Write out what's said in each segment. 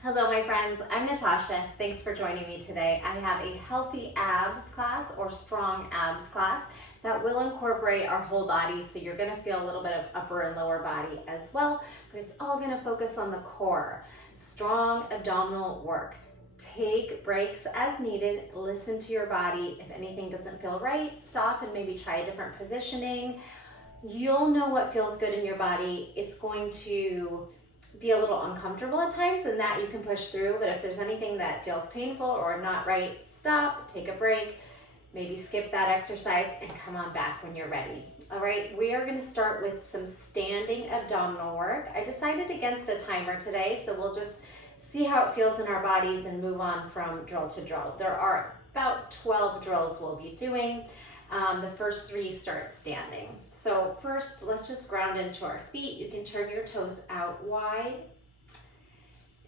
Hello my friends, I'm Natasha. Thanks for joining me today. I have a healthy abs class or strong abs class that will incorporate our whole body, so you're going to feel a little bit of upper and lower body as well, but it's all going to focus on the core. Strong abdominal work. Take breaks as needed, listen to your body. If anything doesn't feel right, stop and maybe try a different positioning. You'll know what feels good in your body. It's going to be a little uncomfortable at times, and that you can push through, but if there's anything that feels painful or not right, stop, take a break, maybe skip that exercise and come on back when you're ready. All right, we are going to start with some standing abdominal work. I decided against a timer today, so we'll just see how it feels in our bodies and move on from drill to drill. There are about 12 drills we'll be doing. The first 3 start standing. So first, let's just ground into our feet. You can turn your toes out wide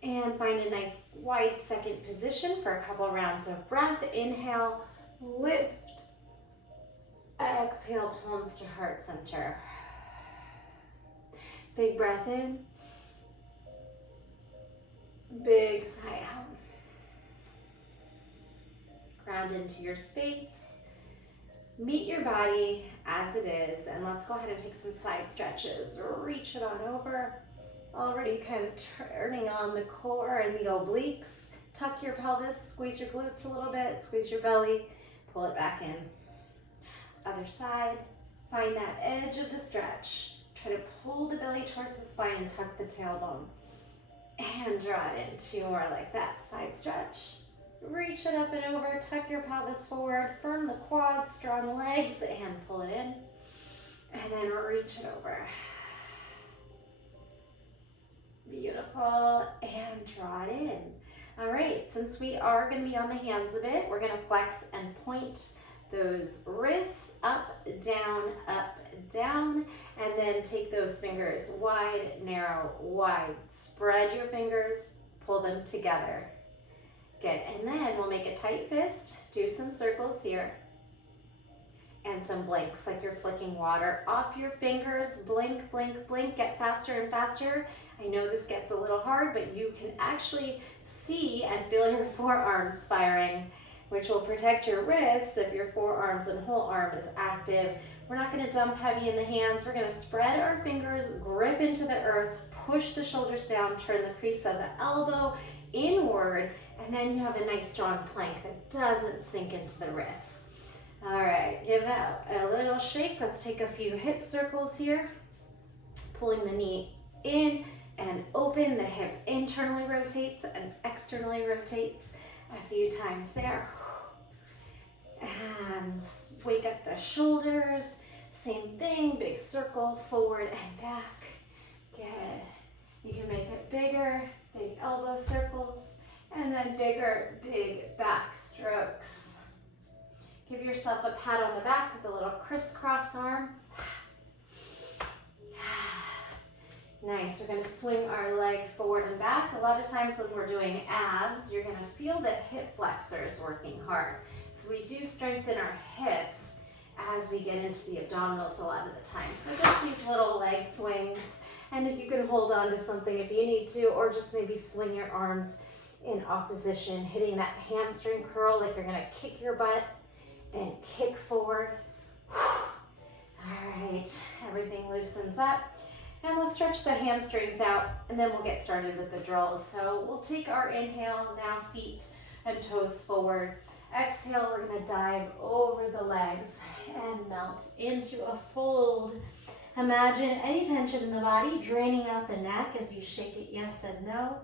and find a nice wide second position for a couple rounds of breath. Inhale, lift. Exhale, palms to heart center. Big breath in. Big sigh out. Ground into your space. Meet your body as it is, and let's go ahead and take some side stretches. Reach it on over. Already kind of turning on the core and the obliques. Tuck your pelvis, squeeze your glutes a little bit, squeeze your belly, pull it back in. Other side, find that edge of the stretch. Try to pull the belly towards the spine and tuck the tailbone. And draw it in, 2 more like that, side stretch. Reach it up and over, tuck your pelvis forward, firm the quads, strong legs, and pull it in. And then reach it over. Beautiful, and draw it in. All right, since we are going to be on the hands a bit, we're going to flex and point those wrists up, down, and then take those fingers wide, narrow, wide. Spread your fingers, pull them together. Good, and then we'll make a tight fist, do some circles here, and some blinks, like you're flicking water off your fingers. Blink, blink, blink, get faster and faster. I know this gets a little hard, but you can actually see and feel your forearms firing, which will protect your wrists if your forearms and whole arm is active. We're not gonna dump heavy in the hands. We're gonna spread our fingers, grip into the earth, push the shoulders down, turn the crease of the elbow inward, and then you have a nice strong plank that doesn't sink into the wrists. All right, give it a little shake. Let's take a few hip circles here. Pulling the knee in and open. The hip internally rotates and externally rotates a few times there. And wake up the shoulders. Same thing, big circle, forward and back. Good. You can make it bigger, big elbow circles, and then bigger, big back strokes. Give yourself a pat on the back with a little crisscross arm. Nice, we're gonna swing our leg forward and back. A lot of times when we're doing abs, you're gonna feel the hip flexors working hard. So we do strengthen our hips as we get into the abdominals a lot of the time. So just these little leg swings. And if you can hold on to something if you need to, or just maybe swing your arms in opposition, hitting that hamstring curl like you're gonna kick your butt and kick forward. All right, everything loosens up. And let's stretch the hamstrings out, and then we'll get started with the drills. So we'll take our inhale, now feet and toes forward. Exhale, we're gonna dive over the legs and melt into a fold. Imagine any tension in the body draining out the neck as you shake it yes and no.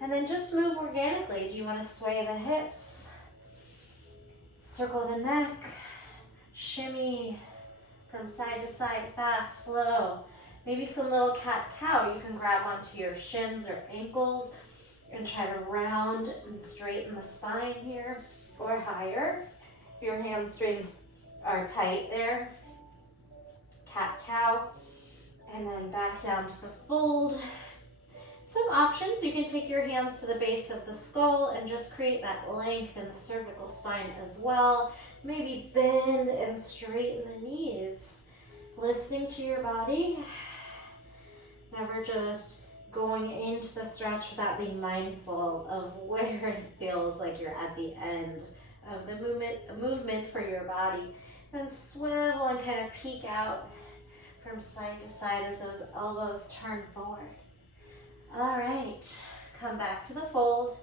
And then just move organically. Do you want to sway the hips? Circle the neck. Shimmy from side to side, fast, slow. Maybe some little cat-cow. You can grab onto your shins or ankles and try to round and straighten the spine here or higher. If your hamstrings are tight there, cat-cow, and then back down to the fold. Some options, you can take your hands to the base of the skull and just create that length in the cervical spine as well. Maybe bend and straighten the knees. Listening to your body. Never just going into the stretch without being mindful of where it feels like you're at the end of the movement for your body. Then swivel and kind of peek out from side to side as those elbows turn forward. All right, come back to the fold.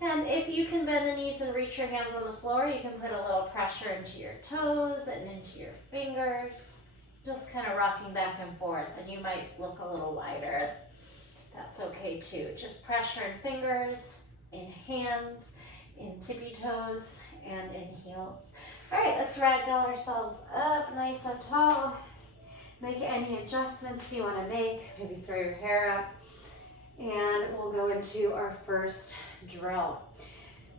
And if you can bend the knees and reach your hands on the floor, you can put a little pressure into your toes and into your fingers. Just kind of rocking back and forth, and you might look a little wider. That's okay too. Just pressure in fingers, in hands, in tippy toes, and in heels. All right, let's ragdoll ourselves up nice and tall. Make any adjustments you want to make. Maybe throw your hair up. And we'll go into our first drill.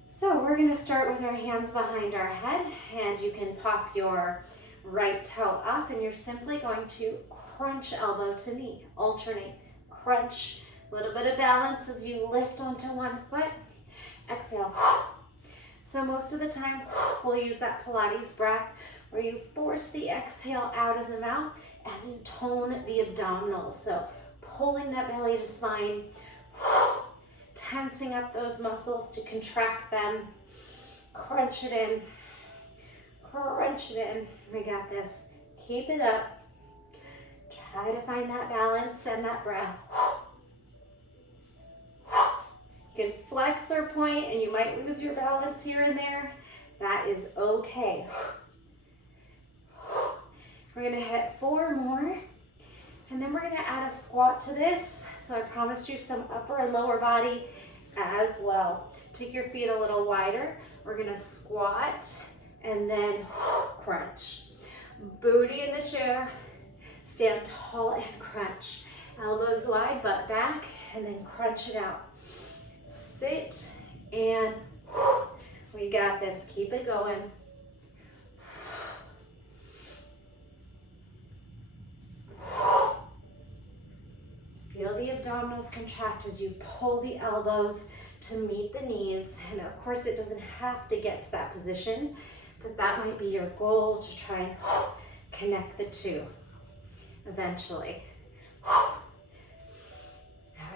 So we're going to start with our hands behind our head, and you can pop your right toe up, and you're simply going to crunch elbow to knee. Alternate. Crunch. A little bit of balance as you lift onto one foot. Exhale. So most of the time, we'll use that Pilates breath where you force the exhale out of the mouth as you tone the abdominals. So pulling that belly to spine, tensing up those muscles to contract them. Crunch it in. Crunch it in. We got this. Keep it up. Try to find that balance and that breath. You can flex or point, and you might lose your balance here and there. That is okay. We're going to hit 4 more, and then we're going to add a squat to this. So I promised you some upper and lower body as well. Take your feet a little wider. We're going to squat and then crunch. Booty in the chair. Stand tall and crunch. Elbows wide, butt back, and then crunch it out. Sit and we got this. Keep it going. Feel the abdominals contract as you pull the elbows to meet the knees. And of course, it doesn't have to get to that position, but that might be your goal, to try and connect the two eventually. All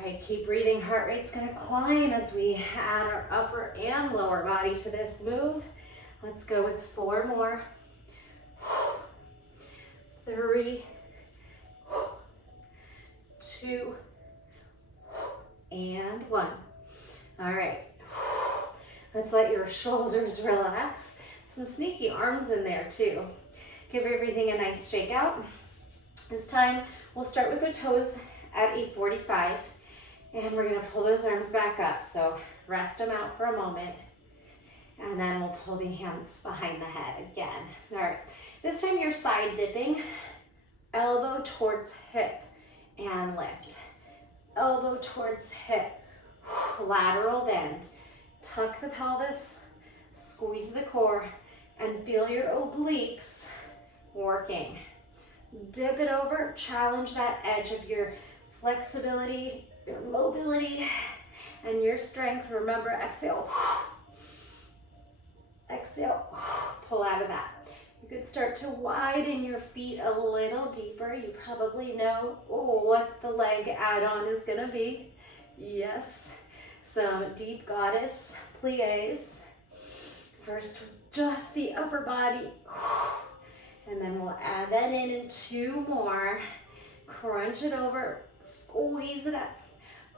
right, keep breathing. Heart rate's gonna climb as we add our upper and lower body to this move. Let's go with 4 more. 3, 2, and 1. All right, let's let your shoulders relax. Some sneaky arms in there too. Give everything a nice shake out. This time, we'll start with the toes at a 45, and we're gonna pull those arms back up. So rest them out for a moment, and then we'll pull the hands behind the head again. All right, this time you're side dipping, elbow towards hip, and lift. Elbow towards hip, lateral bend. Tuck the pelvis, squeeze the core, and feel your obliques working. Dip it over, challenge that edge of your flexibility, your mobility, and your strength. Remember, exhale. Exhale, pull out of that. You could start to widen your feet a little deeper. You probably know what the leg add-on is gonna be. Yes, some deep goddess plies. First, just the upper body. And then we'll add that in 2 more. Crunch it over, squeeze it up.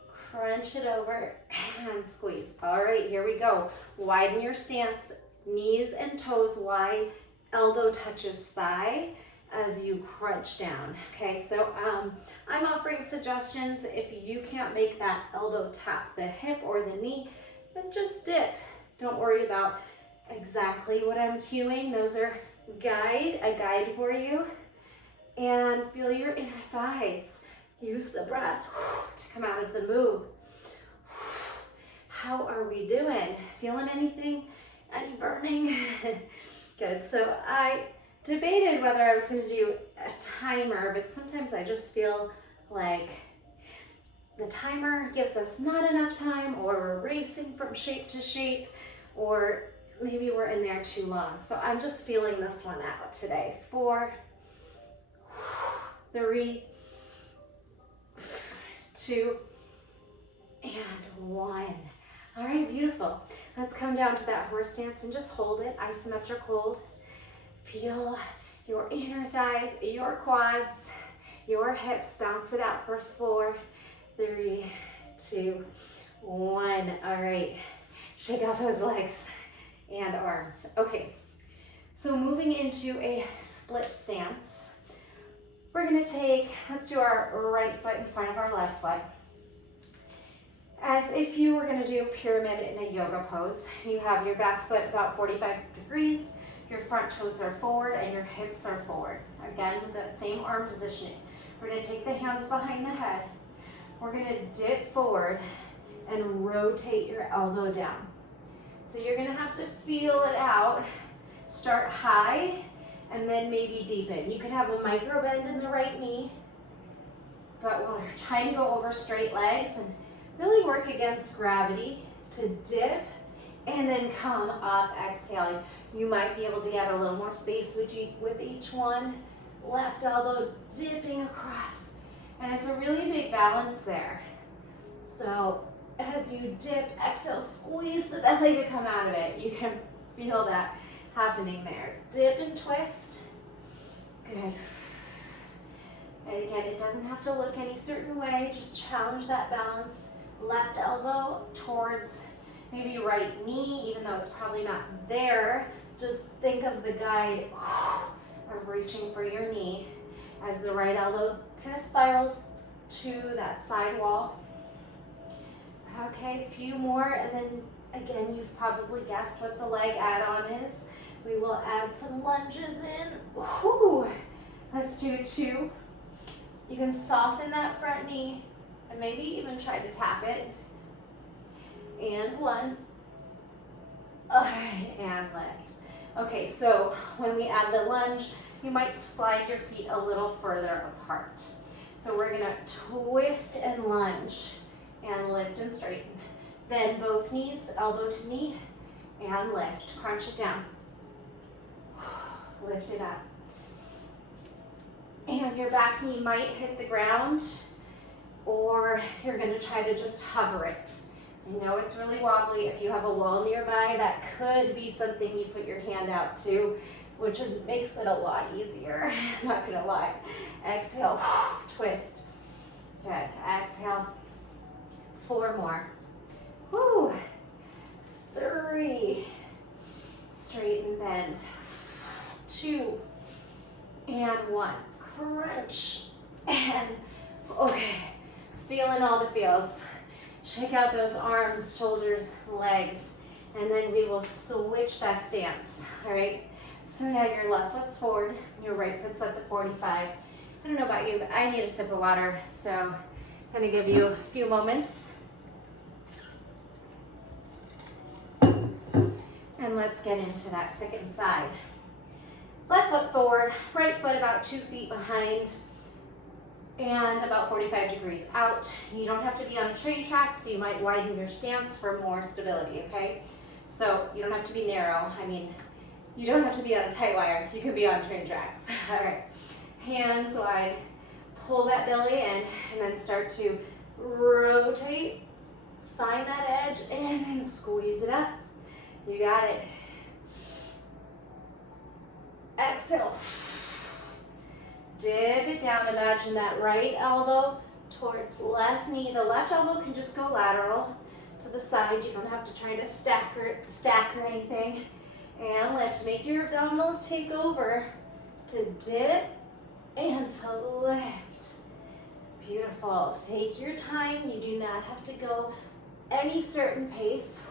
Crunch it over and squeeze. All right, here we go. Widen your stance, knees and toes wide, elbow touches thigh as you crunch down. Okay, so I'm offering suggestions. If you can't make that elbow tap the hip or the knee, then just dip. Don't worry about exactly what I'm cueing. Those are a guide for you. And feel your inner thighs. Use the breath to come out of the move. How are we doing? Feeling anything? Any burning? Good. So I debated whether I was going to do a timer, but sometimes I just feel like the timer gives us not enough time, or we're racing from shape to shape, or maybe we're in there too long. So I'm just feeling this one out today. 4, 3, 2, and 1. All right, beautiful. Let's come down to that horse stance and just hold it, isometric hold. Feel your inner thighs, your quads, your hips. Bounce it out for 4, 3, 2, 1. All right, shake out those legs and arms. Okay, so moving into a split stance. We're gonna let's do our right foot in front of our left foot. As if you were gonna do pyramid in a yoga pose. You have your back foot about 45 degrees, your front toes are forward, and your hips are forward. Again, with that same arm positioning. We're gonna take the hands behind the head. We're gonna dip forward and rotate your elbow down. So you're gonna have to feel it out. Start high, and then maybe deepen. You could have a micro bend in the right knee, but we're trying to go over straight legs and really work against gravity to dip and then come up, exhaling. You might be able to get a little more space with each one. Left elbow dipping across. And it's a really big balance there. So as you dip, exhale, squeeze the belly to come out of it. You can feel that happening there. Dip and twist. Good. And again, it doesn't have to look any certain way. Just challenge that balance. Left elbow towards maybe right knee, even though it's probably not there. Just think of the guide of reaching for your knee as the right elbow kind of spirals to that side wall. Okay, a few more, and then again, you've probably guessed what the leg add-on is. We will add some lunges in. Whew. Let's do 2. You can soften that front knee and maybe even try to tap it. And 1. All right, and lift. Okay, so when we add the lunge, you might slide your feet a little further apart. So we're gonna twist and lunge and lift and straighten. Bend both knees, elbow to knee, and lift. Crunch it down. Lift it up. And your back knee might hit the ground, or you're gonna try to just hover it. I know it's really wobbly. If you have a wall nearby, that could be something you put your hand out to, which makes it a lot easier. I'm not gonna lie. Exhale, twist. Good, exhale. 4 more. Woo. 3. Straighten, bend. 2. And 1. Crunch. And, okay. Feeling all the feels. Check out those arms, shoulders, legs, and then we will switch that stance, all right? So now your left foot's forward, your right foot's at the 45. I don't know about you, but I need a sip of water, so I'm gonna give you a few moments. And let's get into that second side. Left foot forward, right foot about 2 feet behind, and about 45 degrees out. You don't have to be on a train track, so you might widen your stance for more stability, okay? So you don't have to be narrow. I mean, you don't have to be on a tight wire. You could be on train tracks. All right, hands wide. Pull that belly in, and then start to rotate. Find that edge, and then squeeze it up. You got it. Exhale. Dip it down. Imagine that right elbow towards left knee. The left elbow can just go lateral to the side. You don't have to try to stack or anything. And lift. Make your abdominals take over to dip and to lift. Beautiful. Take your time. You do not have to go any certain pace.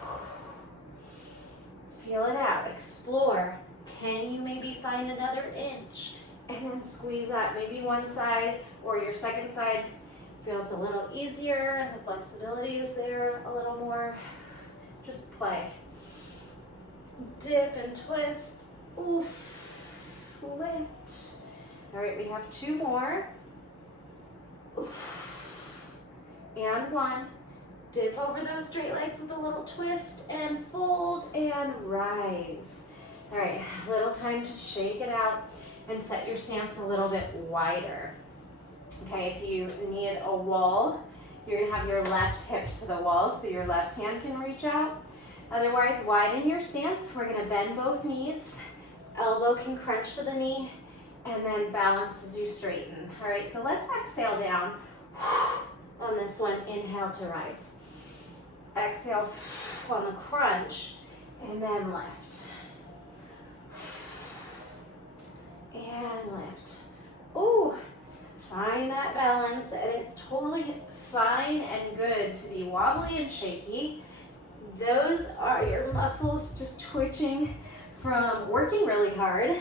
Feel it out. Explore. Can you maybe find another inch? And then squeeze out. Maybe one side or your second side feels a little easier and the flexibility is there a little more. Just play. Dip and twist. Oof. Lift. All right, we have 2 more. Oof. And 1. Dip over those straight legs with a little twist and fold and rise. All right, a little time to shake it out and set your stance a little bit wider. Okay, if you need a wall, You're gonna have your left hip to the wall so your left hand can reach out. Otherwise, widen your stance. We're gonna bend both knees. Elbow can crunch to the knee, and then balance as you straighten. All right, so let's exhale down on this one. Inhale to rise. Exhale on the crunch, and then lift. And lift. Ooh, find that balance, and it's totally fine and good to be wobbly and shaky. Those are your muscles just twitching from working really hard.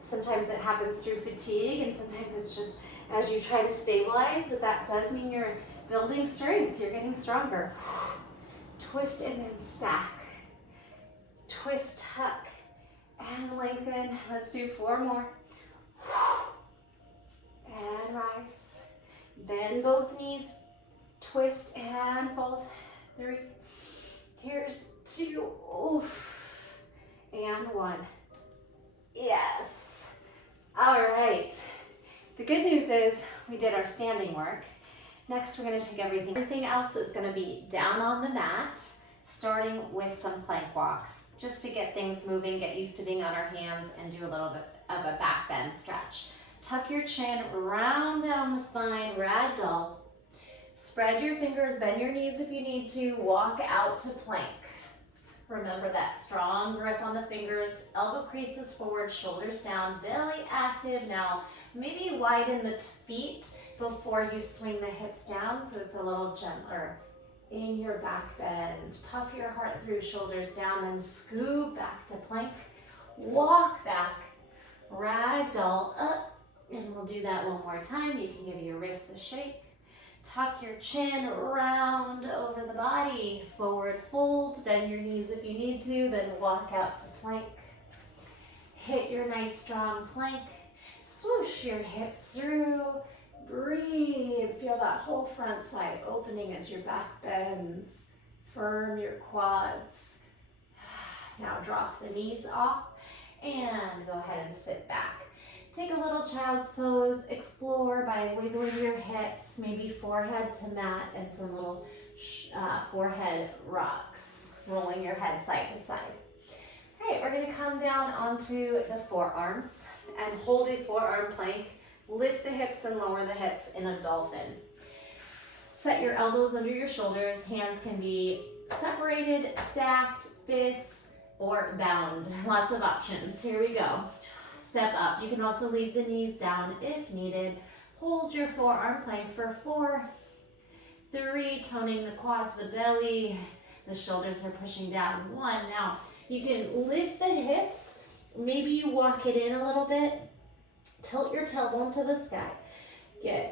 Sometimes it happens through fatigue, and sometimes it's just as you try to stabilize, but that does mean you're building strength. You're getting stronger. Twist and then stack. Twist, tuck, and lengthen. Let's do 4 more. And rise. Bend both knees. Twist and fold. 3. Here's 2. Oof. And 1. Yes. All right. The good news is we did our standing work. Next, we're going to take everything else is going to be down on the mat, starting with some plank walks, just to get things moving, get used to being on our hands, and do a little bit of a back bend stretch. Tuck your chin, round down the spine, ragdoll. Spread your fingers, bend your knees if you need to, walk out to plank. Remember that strong grip on the fingers, elbow creases forward, shoulders down, belly active. Now, maybe widen the feet before you swing the hips down so it's a little gentler. In your back bend, puff your heart through, shoulders down, then scoop back to plank. Walk back, ragdoll up, and we'll do that one more time. You can give your wrists a shake. Tuck your chin, round over the body, forward fold, bend your knees if you need to, then walk out to plank. Hit your nice strong plank, swoosh your hips through, breathe, feel that whole front side opening as your back bends, firm your quads. Now drop the knees off and go ahead and sit back. Take a little child's pose, explore by wiggling your hips, maybe forehead to mat and some little forehead rocks, rolling your head side to side. All right, we're gonna come down onto the forearms and hold a forearm plank. Lift the hips and lower the hips in a dolphin. Set your elbows under your shoulders. Hands can be separated, stacked, fists, or bound. Lots of options. Here we go. Step up. You can also leave the knees down if needed. Hold your forearm plank for 4, 3, toning the quads, the belly, the shoulders are pushing down. 1. Now, you can lift the hips. Maybe you walk it in a little bit. Tilt your tailbone to the sky.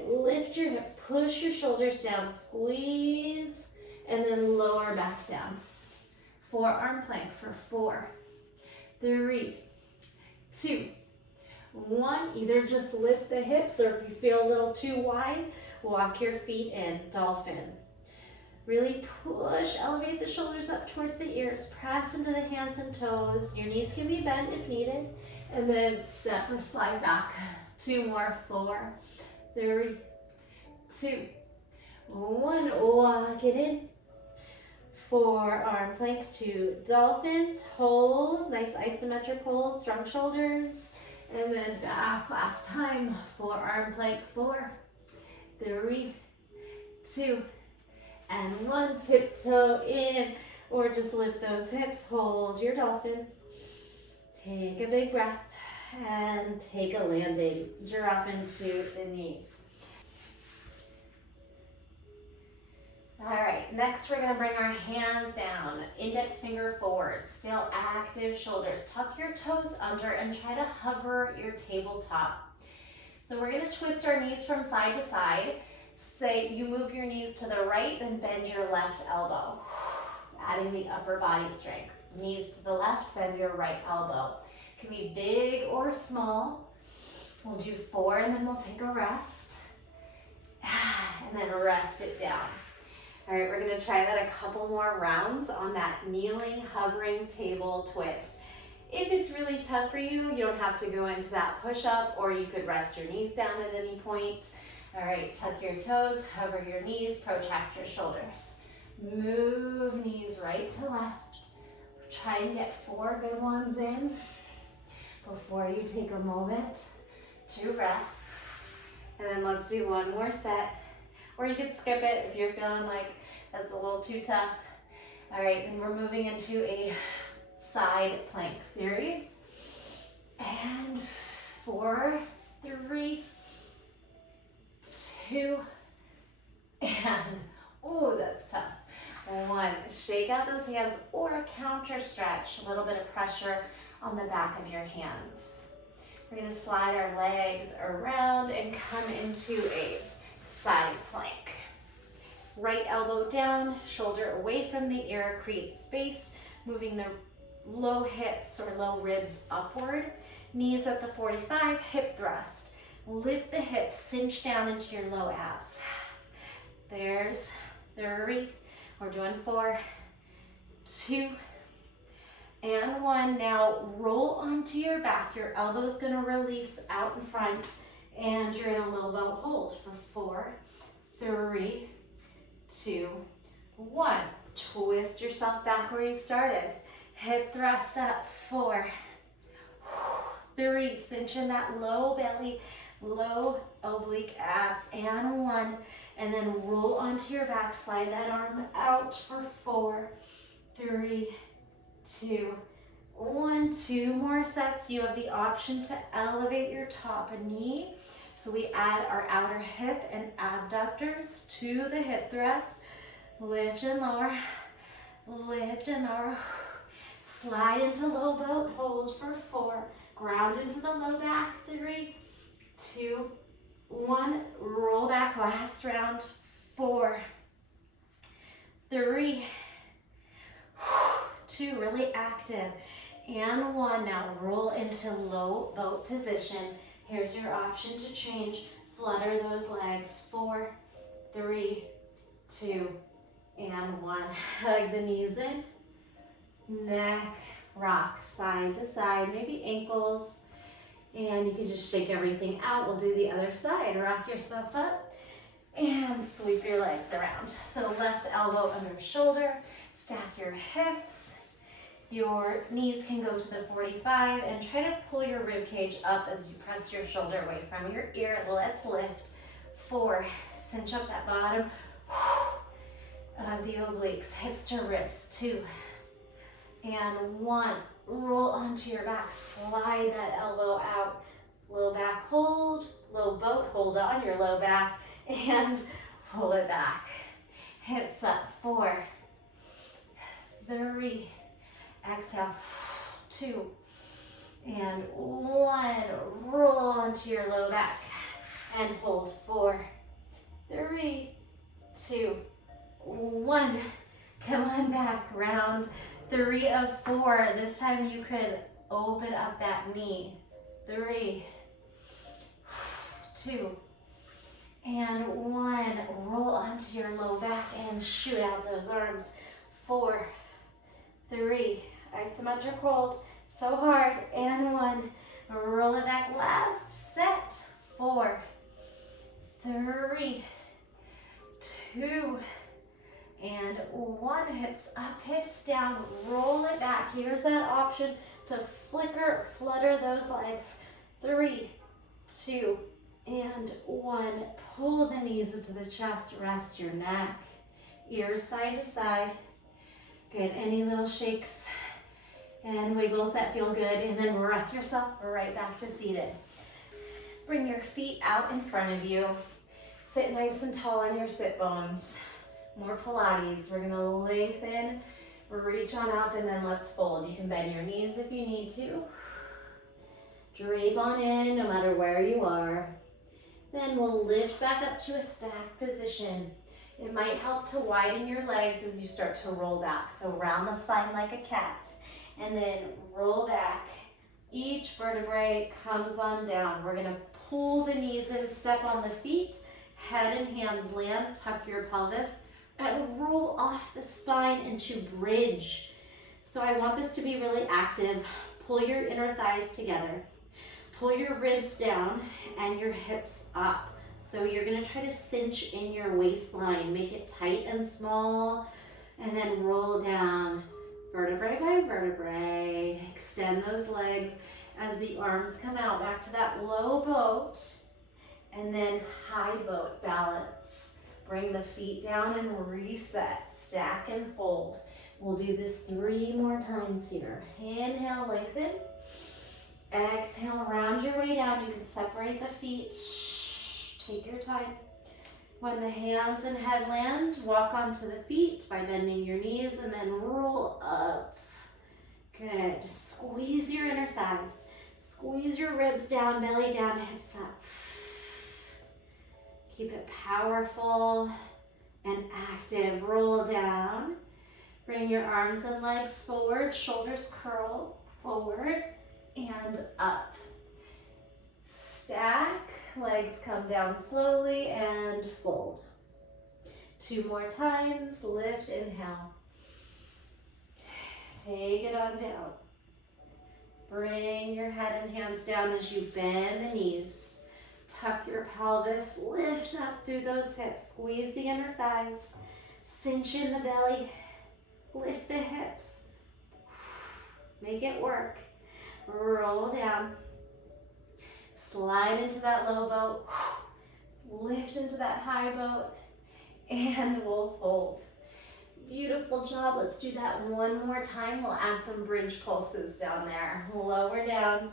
Lift your hips, push your shoulders down, squeeze, and then lower back down. Forearm plank for 4, 3, 2, 1. Either just lift the hips, or if you feel a little too wide, walk your feet in, dolphin. Really push, elevate the shoulders up towards the ears, press into the hands and toes. Your knees can be bent if needed, and then step or slide back. 2 more, 4, 3, 2, 1. Walk it in. Forearm plank to dolphin, hold, nice isometric hold, strong shoulders, and then back last time. Forearm plank, 4, 3, 2, and 1. Tiptoe in, or just lift those hips, hold your dolphin. Take a big breath and take a landing. Drop into the knees. All right, next we're gonna bring our hands down, index finger forward, still active shoulders. Tuck your toes under and try to hover your tabletop. So we're gonna twist our knees from side to side. Say you move your knees to the right, then bend your left elbow, adding the upper body strength. Knees to the left, bend your right elbow. Can be big or small. We'll do 4 and then we'll take a rest. And then rest it down. All right, we're gonna try that a couple more rounds on that kneeling, hovering table twist. If it's really tough for you, you don't have to go into that push-up, or you could rest your knees down at any point. All right, tuck your toes, hover your knees, protract your shoulders. Move knees right to left. Try and get 4 good ones in before you take a moment to rest. And then let's do one more set. Or you could skip it if you're feeling like that's a little too tough. All right, then we're moving into a side plank series. And 4, 3, 2, and, oh, that's tough. 1, shake out those hands or counter stretch, a little bit of pressure on the back of your hands. We're gonna slide our legs around and come into a side plank. Right elbow down, shoulder away from the ear, create space, moving the low hips or low ribs upward. Knees at the 45, hip thrust. Lift the hips, cinch down into your low abs. There's 3. We're doing 4, 2, and 1. Now roll onto your back. Your elbow's gonna release out in front, and you're in a low boat hold for 4, 3, 2, 1. Twist yourself back where you started. Hip thrust up, 4, 3, cinch in that low belly, low oblique abs, and 1. And then roll onto your back, slide that arm out for 4, 3, 2, 1. 2 more sets. You have the option to elevate your top knee. So we add our outer hip and abductors to the hip thrust. Lift and lower, lift and lower. Slide into low boat, hold for 4. Ground into the low back, 3, 2, 1. Roll back, last round, 4, 3, 2, really active, and 1. Now roll into low boat position. Here's your option to change. Flutter those legs, 4, 3, 2, and 1. Hug the knees in. Neck, rock, side to side, maybe ankles, and you can just shake everything out. We'll do the other side. Rock yourself up and sweep your legs around. So left elbow under shoulder, stack your hips. Your knees can go to the 45 and try to pull your rib cage up as you press your shoulder away from your ear. Let's lift. 4, cinch up that bottom of the obliques, hips to ribs. 2, and 1. Roll onto your back, slide that elbow out. Low back hold, low boat, hold on your low back, and pull it back. Hips up, 4, 3, exhale, 2, and 1. Roll onto your low back and hold, 4, 3, 2, 1. Come on back, round 3 of 4. This time you could open up that knee. 3, 2, and 1. Roll onto your low back and shoot out those arms. 4, 3, isometric hold, so hard, and 1. Roll it back, last set. 4, 3, 2, and 1. Hips up, hips down, roll it back. Here's that option to flicker, flutter those legs. 3, 2, and 1. Pull the knees into the chest, rest your neck. Ears side to side. Good, any little shakes and wiggles that feel good, and then rock yourself right back to seated. Bring your feet out in front of you. Sit nice and tall on your sit bones. More Pilates. We're gonna lengthen, reach on up, and then let's fold. You can bend your knees if you need to. Drape on in, no matter where you are. Then we'll lift back up to a stacked position. It might help to widen your legs as you start to roll back. So round the spine like a cat, and then roll back. Each vertebrae comes on down. We're gonna pull the knees in, step on the feet, head and hands land, tuck your pelvis, and roll off the spine into bridge. So I want this to be really active. Pull your inner thighs together. Pull your ribs down and your hips up. So you're gonna try to cinch in your waistline, make it tight and small, and then roll down vertebrae by vertebrae. Extend those legs as the arms come out back to that low boat, and then high boat balance. Bring the feet down and reset, stack and fold. We'll do this 3 more times here. Inhale, lengthen. Exhale, round your way down. You can separate the feet. Take your time. When the hands and head land, walk onto the feet by bending your knees and then roll up. Good. Squeeze your inner thighs. Squeeze your ribs down, belly down, hips up. Keep it powerful and active. Roll down. Bring your arms and legs forward, shoulders curl forward and up. Stack, legs come down slowly and fold. 2 more times, lift, inhale. Take it on down. Bring your head and hands down as you bend the knees. Tuck your pelvis, lift up through those hips, squeeze the inner thighs, cinch in the belly, lift the hips, make it work. Roll down, slide into that low boat, lift into that high boat, and we'll fold. Beautiful job. Let's do that 1 more time. We'll add some bridge pulses down there. Lower down,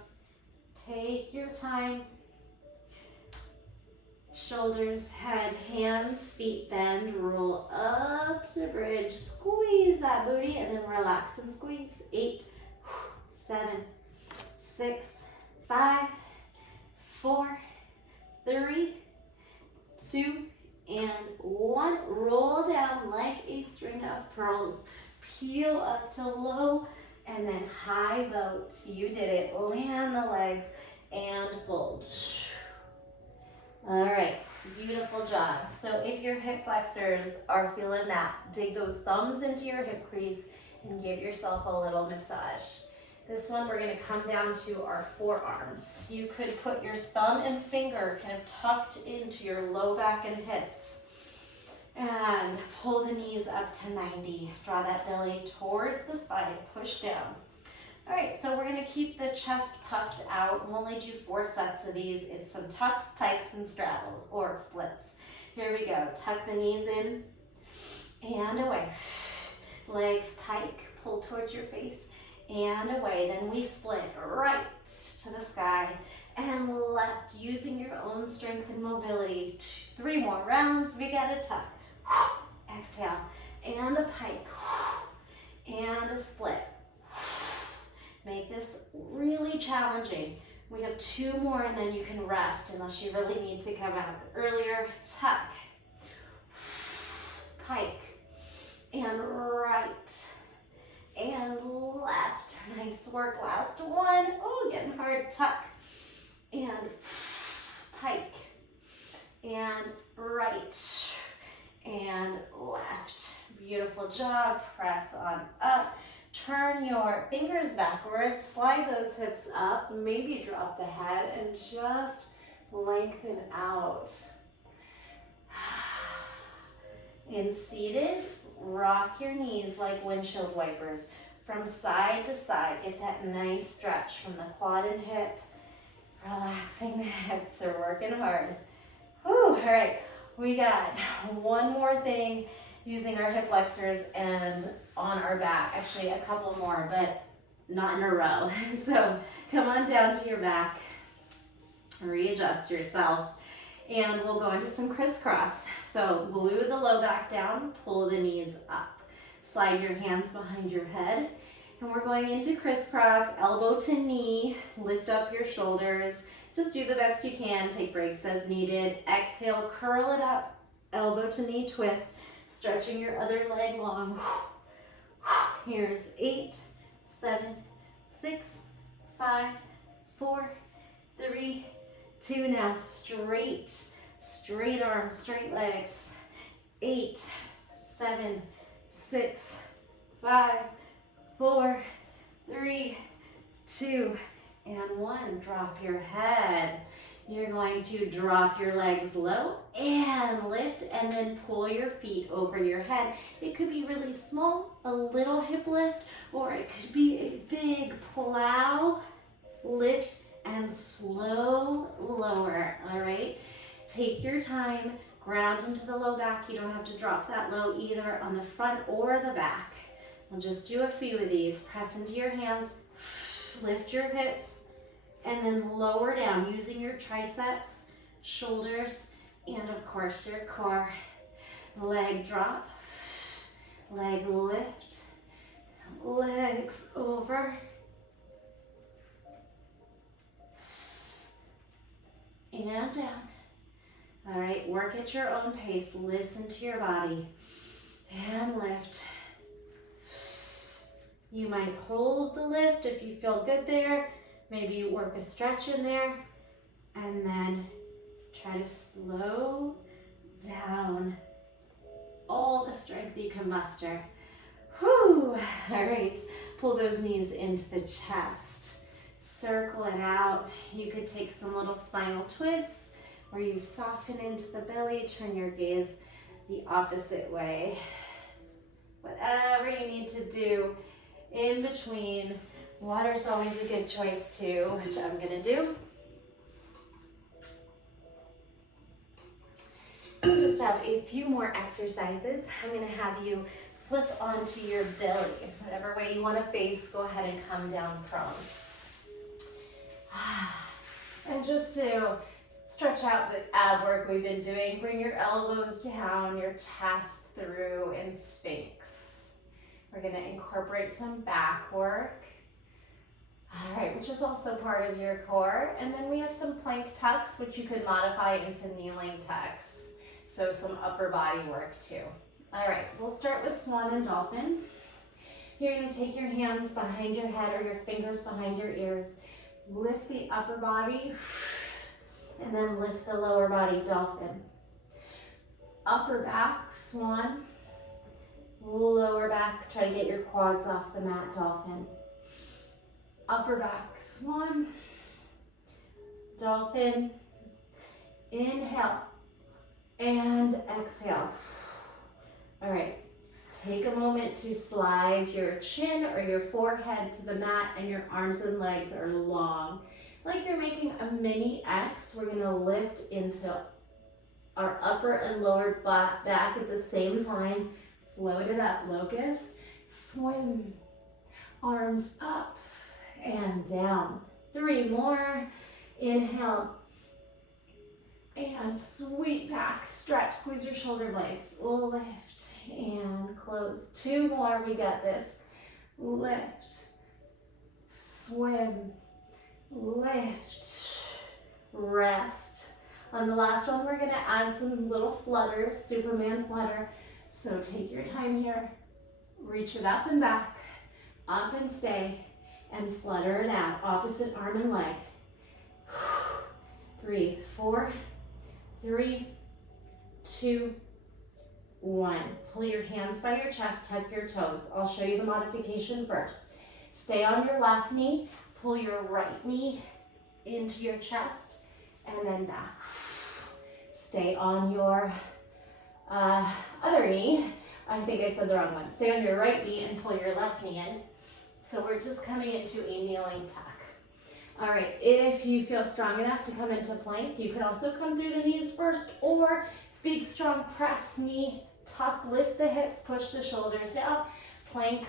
take your time. Shoulders, head, hands, feet bend, roll up to bridge, squeeze that booty, and then relax and squeeze. 8, 7, 6, 5, 4, 3, 2, and 1. Roll down like a string of pearls. Peel up to low, and then high boat. You did it. Land the legs and fold. All right, beautiful job. So if your hip flexors are feeling that, dig those thumbs into your hip crease and give yourself a little massage. This one, we're gonna come down to our forearms. You could put your thumb and finger kind of tucked into your low back and hips and pull the knees up to 90. Draw that belly towards the spine, push down. All right, so we're gonna keep the chest puffed out. We'll only do 4 sets of these. It's some tucks, pikes, and straddles, or splits. Here we go. Tuck the knees in and away. Legs pike, pull towards your face and away. Then we split right to the sky and left, using your own strength and mobility. 3 more rounds. We got a tuck. Exhale, and a pike, and a split. Make this really challenging. We have 2 more and then you can rest unless you really need to come out earlier. Tuck, pike, and right, and left. Nice work, last one. Oh, getting hard. Tuck, and pike, and right, and left. Beautiful job. Press on up. Turn your fingers backwards, slide those hips up, maybe drop the head and just lengthen out. In seated, rock your knees like windshield wipers from side to side. Get that nice stretch from the quad and hip. Relaxing the hips, they're working hard. Whew, all right, we got 1 more thing using our hip flexors and on our back. Actually, a couple more, but not in a row. So come on down to your back, readjust yourself, and we'll go into some crisscross. So glue the low back down, pull the knees up. Slide your hands behind your head, and we're going into crisscross, elbow to knee, lift up your shoulders. Just do the best you can, take breaks as needed. Exhale, curl it up, elbow to knee twist, stretching your other leg long. Here's 8, 7, 6, 5, 4, 3, 2. Now straight arms, straight legs. 8, 7, 6, 5, 4, 3, 2, and 1. Drop your head. You're going to drop your legs low and lift, and then pull your feet over your head. It could be really small, a little hip lift, or it could be a big plow lift and slow lower, all right? Take your time, ground into the low back. You don't have to drop that low either on the front or the back. We'll just do a few of these. Press into your hands, lift your hips, and then lower down using your triceps, shoulders, and of course your core. Leg drop, leg lift, legs over, and down. All right, work at your own pace. Listen to your body, and lift. You might hold the lift if you feel good there. Maybe you work a stretch in there, and then try to slow down all the strength you can muster. Whew. All right, pull those knees into the chest. Circle it out. You could take some little spinal twists where you soften into the belly, turn your gaze the opposite way. Whatever you need to do in between. Water's always a good choice too, which I'm gonna do. We'll just have a few more exercises. I'm gonna have you flip onto your belly. Whatever way you wanna face, go ahead and come down prone. And just to stretch out the ab work we've been doing, bring your elbows down, your chest through in Sphinx. We're gonna incorporate some back work. All right, which is also part of your core. And then we have some plank tucks, which you could modify into kneeling tucks. So some upper body work too. All right, we'll start with swan and dolphin. You're gonna take your hands behind your head or your fingers behind your ears. Lift the upper body and then lift the lower body, dolphin. Upper back, swan. Lower back, try to get your quads off the mat, dolphin. Upper back, swan, dolphin, inhale, and exhale. All right, take a moment to slide your chin or your forehead to the mat, and your arms and legs are long. Like you're making a mini X, we're gonna lift into our upper and lower back at the same time. Float it up, locust, swim, arms up and down. 3 more, inhale, and sweep back, stretch, squeeze your shoulder blades, lift and close. 2 more, we got this. Lift, swim, lift, rest. On the last one, we're gonna add some little flutters, Superman flutter. So take your time here, reach it up and back, up and stay, and flutter it out, opposite arm and leg. Breathe, 4, 3, 2, 1. Pull your hands by your chest, tuck your toes. I'll show you the modification first. Stay on your left knee, pull your right knee into your chest, and then back. Stay on your other knee. I think I said the wrong one. Stay on your right knee and pull your left knee in. So we're just coming into a kneeling tuck. All right, if you feel strong enough to come into plank, you can also come through the knees first, or big strong press, knee, tuck, lift the hips, push the shoulders down, plank,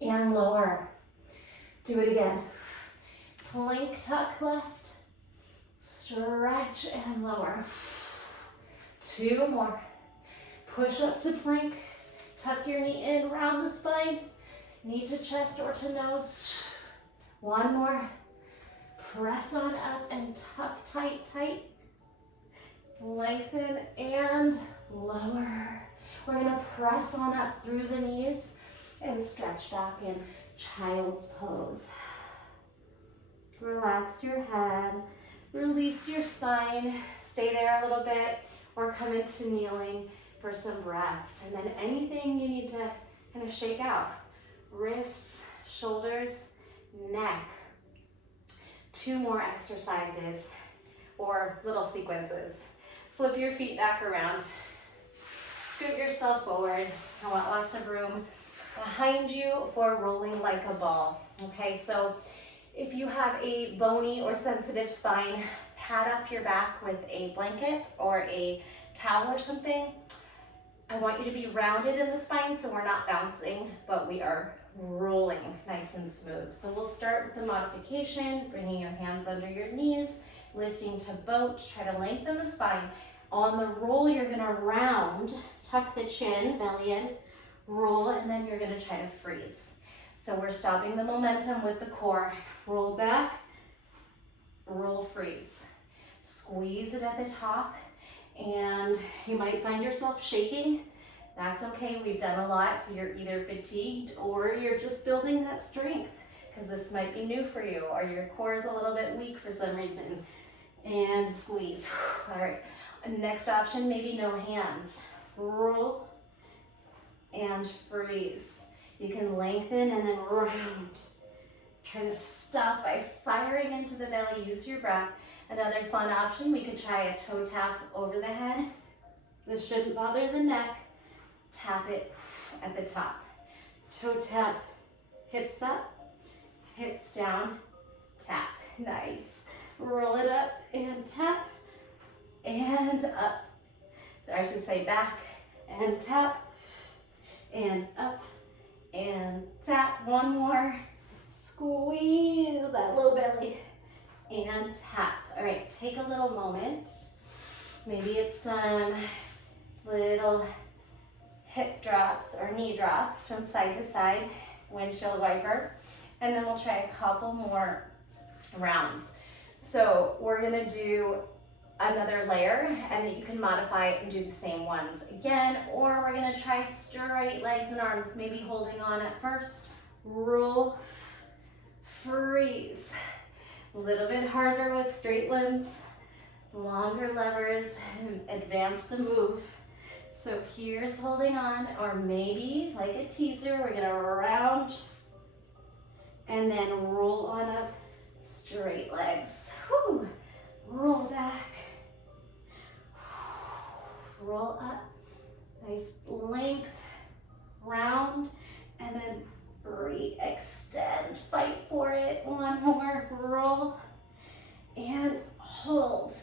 and lower. Do it again. Plank, tuck, left, stretch, and lower. 2 more. Push up to plank, tuck your knee in, round the spine, knee to chest or to nose. 1 more. Press on up and tuck tight, tight. Lengthen and lower. We're gonna press on up through the knees and stretch back in child's pose. Relax your head, release your spine, stay there a little bit, or come into kneeling for some breaths. And then anything you need to kind of shake out. Wrists, shoulders, neck. 2 more exercises. or little sequences. Flip your feet back around. Scoot yourself forward. I want lots of room behind you for rolling like a ball. Okay, so if you have a bony or sensitive spine, pad up your back with a blanket or a towel or something. I want you to be rounded in the spine so we're not bouncing, but we are rolling nice and smooth. So we'll start with the modification, bringing your hands under your knees, lifting to boat, try to lengthen the spine. On the roll, you're gonna round, tuck the chin, belly in, roll, and then you're gonna try to freeze. So we're stopping the momentum with the core. Roll back, roll, freeze. Squeeze it at the top, and you might find yourself shaking. That's okay, we've done a lot, so you're either fatigued or you're just building that strength, because this might be new for you, or your core is a little bit weak for some reason. And squeeze. All right, next option, maybe no hands. Roll and freeze. You can lengthen and then round. Try to stop by firing into the belly, use your breath. Another fun option, we could try a toe tap over the head. This shouldn't bother the neck. Tap it at the top. Toe tap, hips up, hips down, tap. Nice. Roll it up and tap, and up. I should say back and tap, and up, and tap. One more. Squeeze that low belly, and tap. All right, take a little moment. Maybe it's some little hip drops or knee drops from side to side, windshield wiper, and then we'll try a couple more rounds. So we're gonna do another layer, and then you can modify it and do the same ones again, or we're gonna try straight legs and arms, maybe holding on at first. Roll, freeze. A little bit harder with straight limbs, longer levers, advance the move. So here's holding on, or maybe like a teaser, we're gonna round and then roll on up, straight legs. Whew. Roll back, roll up, nice length, round, and then re-extend, fight for it. One more, roll and hold.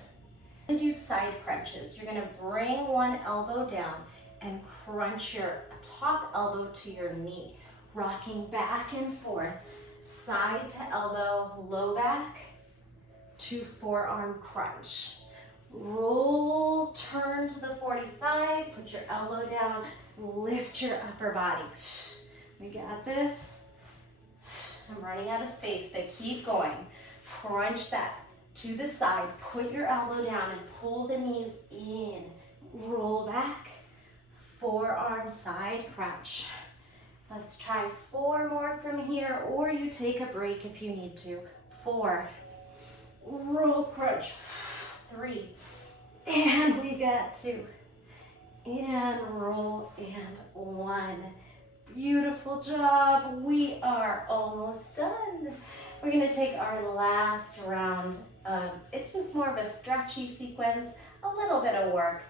And do side crunches. You're gonna bring one elbow down and crunch your top elbow to your knee, rocking back and forth, side to elbow, low back to forearm crunch. Roll, turn to the 45, put your elbow down, lift your upper body. We got this. I'm running out of space, but keep going. Crunch that to the side, put your elbow down and pull the knees in. Roll back, forearm side crunch. Let's try 4 more from here, or you take a break if you need to. 4, roll, crunch. 3, and we got 2, and roll, and 1. Beautiful job. We are almost done. We're gonna take our last round. It's just more of a stretchy sequence, a little bit of work.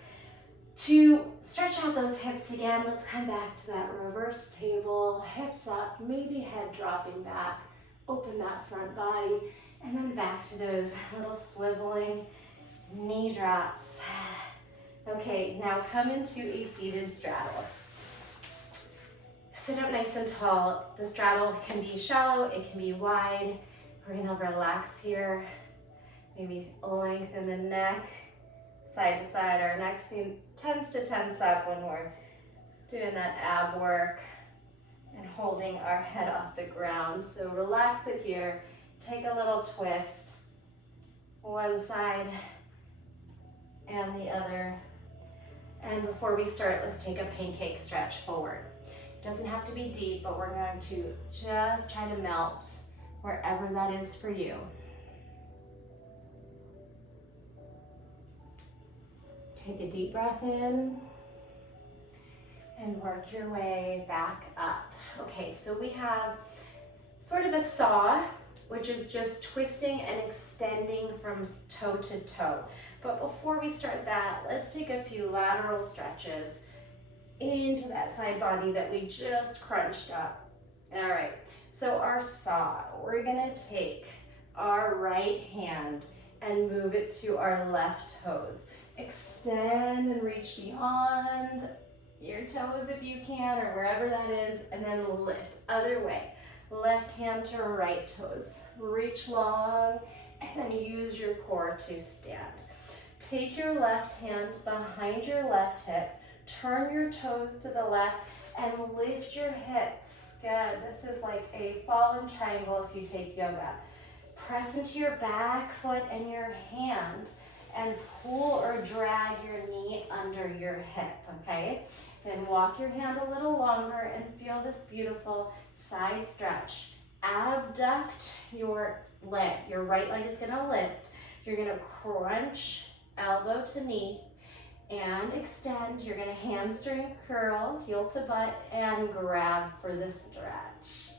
To stretch out those hips again, let's come back to that reverse table, hips up, maybe head dropping back, open that front body, and then back to those little swiveling knee drops. Okay, now come into a seated straddle. Sit up nice and tall. The straddle can be shallow, it can be wide. We're gonna relax here. Maybe lengthen the neck, side to side. Our neck tends to tense up when we're doing that ab work and holding our head off the ground. So relax it here. Take a little twist, one side and the other. And before we start, let's take a pancake stretch forward. It doesn't have to be deep, but we're going to just try to melt wherever that is for you. Take a deep breath in and work your way back up. Okay, so we have sort of a saw which is just twisting and extending from toe to toe. But before we start that, let's take a few lateral stretches into that side body that we just crunched up. All right, so our saw, we're gonna take our right hand and move it to our left toes. Extend and reach beyond your toes if you can, or wherever that is, and then lift. Other way, left hand to right toes. Reach long, and then use your core to stand. Take your left hand behind your left hip, turn your toes to the left, and lift your hips. Good. This is like a fallen triangle if you take yoga. Press into your back foot and your hand and pull or drag your knee under your hip, okay? Then walk your hand a little longer and feel this beautiful side stretch. Abduct your leg. Your right leg is gonna lift. You're gonna crunch elbow to knee and extend. You're gonna hamstring curl, heel to butt, and grab for the stretch.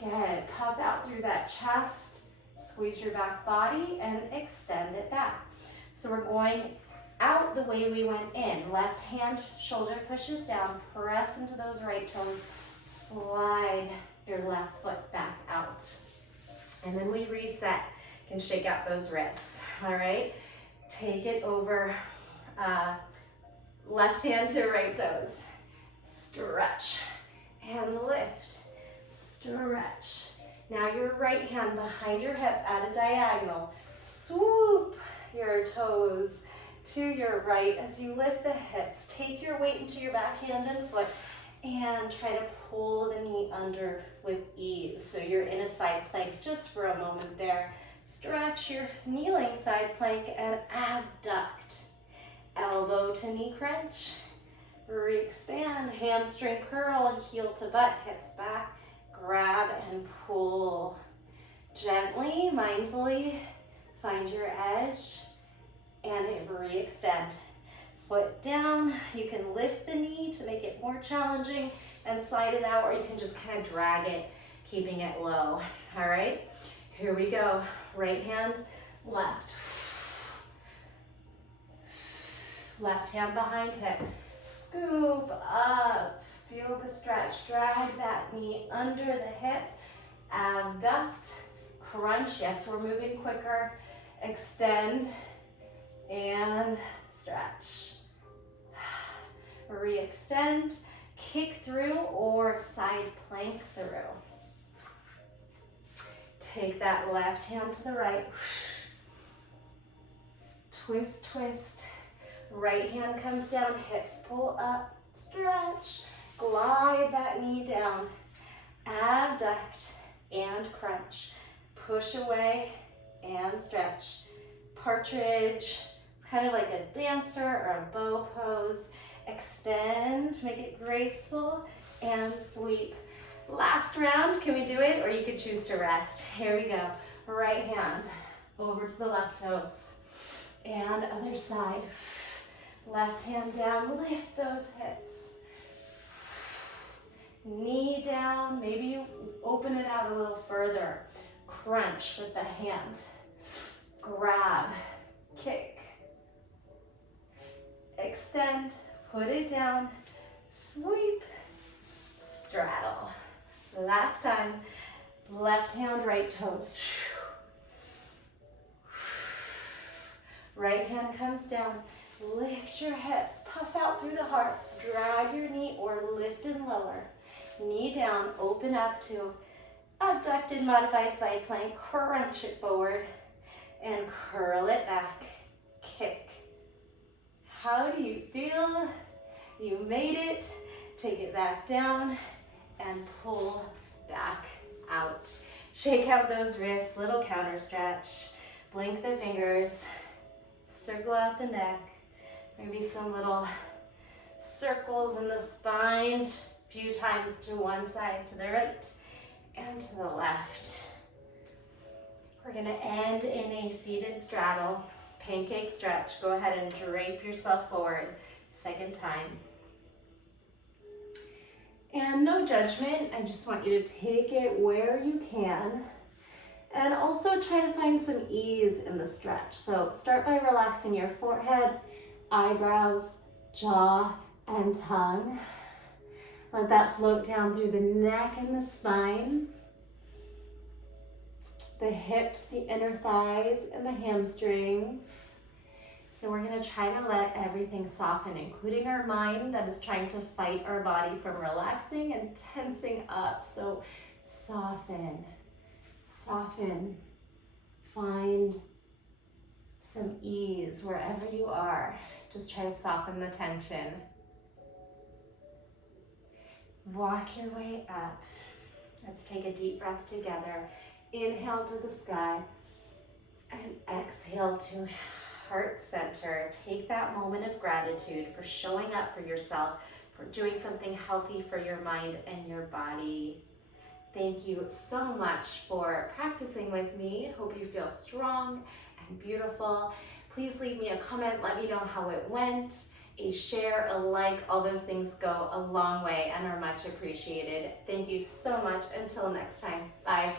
Good, puff out through that chest, squeeze your back body, and extend it back. So we're going out the way we went in. Left hand, shoulder pushes down, press into those right toes, slide your left foot back out. And then we reset, can shake out those wrists, all right? Take it over, left hand to right toes. Stretch and lift, stretch. Now your right hand behind your hip at a diagonal. Swoop your toes to your right as you lift the hips. Take your weight into your back hand and foot and try to pull the knee under with ease. So you're in a side plank just for a moment there. Stretch your kneeling side plank and abduct. Elbow to knee crunch. Re-expand, hamstring curl, heel to butt, hips back. Grab and pull. Gently, mindfully, find your edge and re-extend. Foot down, you can lift the knee to make it more challenging and slide it out, or you can just kind of drag it, keeping it low. All right, here we go. Right hand, left. Left hand behind hip. Scoop up, feel the stretch. Drag that knee under the hip. Abduct, crunch. Yes, we're moving quicker. Extend and stretch. Re-extend, kick through or side plank through. Take that left hand to the right. Twist, twist. Right hand comes down, hips pull up, stretch. Glide that knee down. Abduct and crunch. Push away and stretch. Partridge. It's kind of like a dancer or a bow pose. Extend, make it graceful, and sweep. Last round, can we do it? Or you could choose to rest. Here we go. Right hand over to the left toes. And other side. Left hand down, lift those hips. Knee down, maybe you open it out a little further. Crunch with the hand. Grab, kick. Extend, put it down, sweep, straddle. Last time, left hand, right toes. Right hand comes down, lift your hips, puff out through the heart, drag your knee or lift and lower. Knee down, open up to abducted modified side plank, crunch it forward and curl it back, kick. How do you feel? You made it. Take it back down and pull back out. Shake out those wrists, little counter stretch. Blink the fingers, circle out the neck. Maybe some little circles in the spine, a few times to one side, to the right and to the left. We're gonna end in a seated straddle. Pancake stretch. Go ahead and drape yourself forward. Second time. And no judgment. I just want you to take it where you can And also try to find some ease in the stretch. So start by relaxing your forehead, eyebrows, jaw, and tongue. Let that float down through the neck and the spine, the hips, the inner thighs, and the hamstrings. So we're going to try to let everything soften, including our mind that is trying to fight our body from relaxing and tensing up. So soften, soften. Find some ease wherever you are. Just try to soften the tension. Walk your way up. Let's take a deep breath together. Inhale to the sky and exhale to heart center. Take that moment of gratitude for showing up for yourself, for doing something healthy for your mind and your body. Thank you so much for practicing with me. Hope you feel strong and beautiful. Please leave me a comment. Let me know how it went. A share, a like, all those things go a long way and are much appreciated. Thank you so much. Until next time, bye.